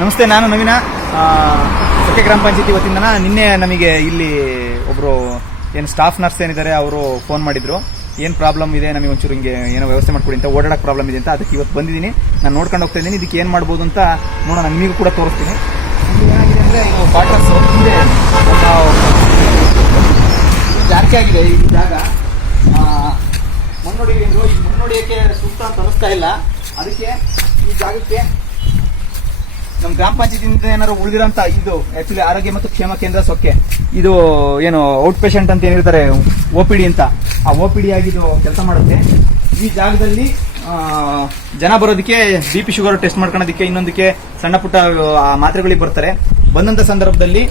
ನಮಸ್ತೆ, ನಾನು ನವೀನ. ಸೊಕ್ಕೆ ಗ್ರಾಮ ಪಂಚಾಯತಿ ವತಿಯಿಂದ ನಿನ್ನೆ ನಮಗೆ ಇಲ್ಲಿ ಒಬ್ರು ಏನು ಸ್ಟಾಫ್ ನರ್ಸ್ ಏನಿದ್ದಾರೆ, ಅವರು ಫೋನ್ ಮಾಡಿದ್ರು. ಏನು ಪ್ರಾಬ್ಲಮ್ ಇದೆ, ನಮಗೆ ಒಂಚೂರು ಹಿಂಗೆ ಏನೋ ವ್ಯವಸ್ಥೆ ಮಾಡ್ಕೊಡಿ ಅಂತ ಓಡಾಡಕ್ಕೆ ಪ್ರಾಬ್ಲಮ್ ಇದೆ ಅಂತ, ಅದಕ್ಕೆ ಇವತ್ತು ಬಂದಿದ್ದೀನಿ. ನಾನು ನೋಡ್ಕೊಂಡು ಹೋಗ್ತಾ ಇದ್ದೀನಿ. ಇದಕ್ಕೆ ಏನು ಮಾಡ್ಬೋದು ಅಂತ ನೋಡೋಣ, ನಿಮಗೂ ಕೂಡ ತೋರಿಸ್ತೀನಿ. ಏನಾಗಿದೆ ಅಂದರೆ ಇದು ಕ್ವಾರ್ಟರ್ಸ್ ಹಿಂದೆ ಆಗಿದೆ ಈ ಜಾಗ. ಮಣ್ಣೊಡಿ ಸೂಕ್ತ ಅಂತ ಅನಿಸ್ತಾ ಇಲ್ಲ. ಅದಕ್ಕೆ ಈ ಜಾಗಕ್ಕೆ ನಮ್ಮ ಗ್ರಾಮ ಪಂಚಾಯತಿಯಿಂದ ಏನಾದ್ರು ಉಳಿದಿರೋಂತ ಇದು ಆಕ್ಚುಲಿ ಆರೋಗ್ಯ ಮತ್ತು ಕ್ಷೇಮ ಕೇಂದ್ರ ಸೊಕ್ಕೆ. ಇದು ಏನು ಔಟ್ ಪೇಷಂಟ್ ಅಂತ ಏನಿರ್ತಾರೆ ಓ ಪಿ ಡಿ ಅಂತ. ಆ ಓ ಪಿ ಡಿ ಆಗಿದು ಕೆಲಸ ಮಾಡುತ್ತೆ. ಈ ಜಾಗದಲ್ಲಿ ಜನ ಬರೋದಕ್ಕೆ ಬಿ ಪಿ ಶುಗರ್ ಟೆಸ್ಟ್ ಮಾಡ್ಕೊಳ್ಳೋದಕ್ಕೆ ಇನ್ನೊಂದಕ್ಕೆ ಸಣ್ಣ ಪುಟ್ಟ ಮಾತ್ರೆಗಳಿಗೆ ಬರ್ತಾರೆ. ಬಂದಂತ ಸಂದರ್ಭದಲ್ಲಿ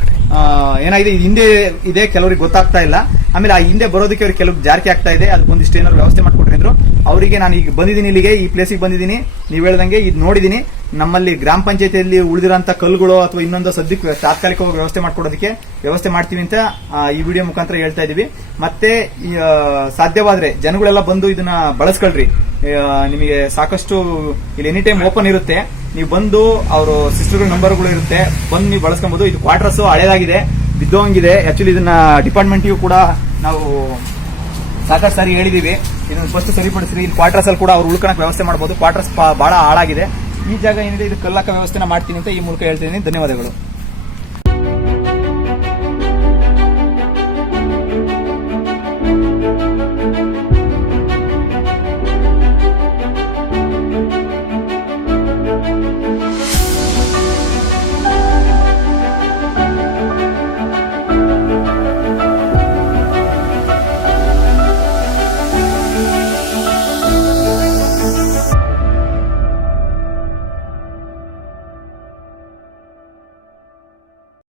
ಏನಾಗಿದೆ ಹಿಂದೆ ಇದೆ, ಕೆಲವರಿಗೆ ಗೊತ್ತಾಗ್ತಾ ಇಲ್ಲ. ಆಮೇಲೆ ಆ ಹಿಂದೆ ಬರೋದಕ್ಕೆ ಅವ್ರಿಗೆ ಕೆಲವು ಜಾರಿಕೆ ಆಗ್ತಾ ಇದೆ. ಅದಕ್ಕೊಂದಿಷ್ಟು ಏನಾದ್ರು ವ್ಯವಸ್ಥೆ ಮಾಡ್ಕೊಟ್ಟಿದ್ರು ಅವರಿಗೆ ನಾನು ಈಗ ಬಂದಿದ್ದೀನಿ ಇಲ್ಲಿಗೆ, ಈ ಪ್ಲೇಸಿಗೆ ಬಂದಿದ್ದೀನಿ. ನೀವು ಹೇಳ್ದಂಗೆ ಇದು ನೋಡಿದ್ದೀನಿ. ನಮ್ಮಲ್ಲಿ ಗ್ರಾಮ ಪಂಚಾಯತಿಯಲ್ಲಿ ಉಳಿದಿರೋಂಥ ಕಲ್ಲುಗಳು ಅಥವಾ ಇನ್ನೊಂದು ಸದ್ಯಕ್ಕೆ ತಾತ್ಕಾಲಿಕವಾಗಿ ವ್ಯವಸ್ಥೆ ಮಾಡ್ಕೊಡೋದಕ್ಕೆ ವ್ಯವಸ್ಥೆ ಮಾಡ್ತೀವಿ ಅಂತ ಈ ವಿಡಿಯೋ ಮುಖಾಂತರ ಹೇಳ್ತಾ ಇದೀವಿ ಮತ್ತೆ ಸಾಧ್ಯವಾದ್ರೆ ಜನಗಳೆಲ್ಲ ಬಂದು ಇದನ್ನ ಬಳಸ್ಕೊಳ್ರಿ. ನಿಮಗೆ ಸಾಕಷ್ಟು ಇಲ್ಲಿ ಎನಿ ಟೈಮ್ ಓಪನ್ ಇರುತ್ತೆ. ನೀವು ಬಂದು ಅವರು ಸಿಸ್ಟರ್ಗಳ ನಂಬರ್ಗಳು ಇರುತ್ತೆ. ಬಂದು ನೀವು ಬಳಸ್ಕೊಬಹುದು ಇದು ಕ್ವಾರ್ಟರ್ಸ್ ಹಳೇದಾಗಿದೆ, ಬಿದ್ದೋಂಗಿದೆ. ಆಕ್ಚುಲಿ ಇದನ್ನ ಡಿಪಾರ್ಟ್ಮೆಂಟ್ಗೂ ಕೂಡ ನಾವು ಸಾಕಷ್ಟು ಸಾರಿ ಹೇಳಿದೀವಿ. ಇದನ್ನ ಫಸ್ಟ್ ಸರಿಪಡಿಸ್ರಿ. ಇಲ್ಲಿ ಕ್ವಾರ್ಟರ್ಸ್ ಅಲ್ಲಿ ಕೂಡ ಅವ್ರು ಉಳ್ಕೊಳಕ್ ವ್ಯವಸ್ಥೆ ಮಾಡಬಹುದು ಕ್ವಾರ್ಟರ್ಸ್ ಬಹಳ ಹಾಳಾಗಿದೆ. ಈ ಜಾಗ ಏನಿದೆ ಇದು ಕಲ್ಲಾಕ ವ್ಯವಸ್ಥೆನ ಮಾಡ್ತೀನಿ ಅಂತ ಈ ಮೂಲಕ ಹೇಳ್ತೀನಿ ಧನ್ಯವಾದಗಳು.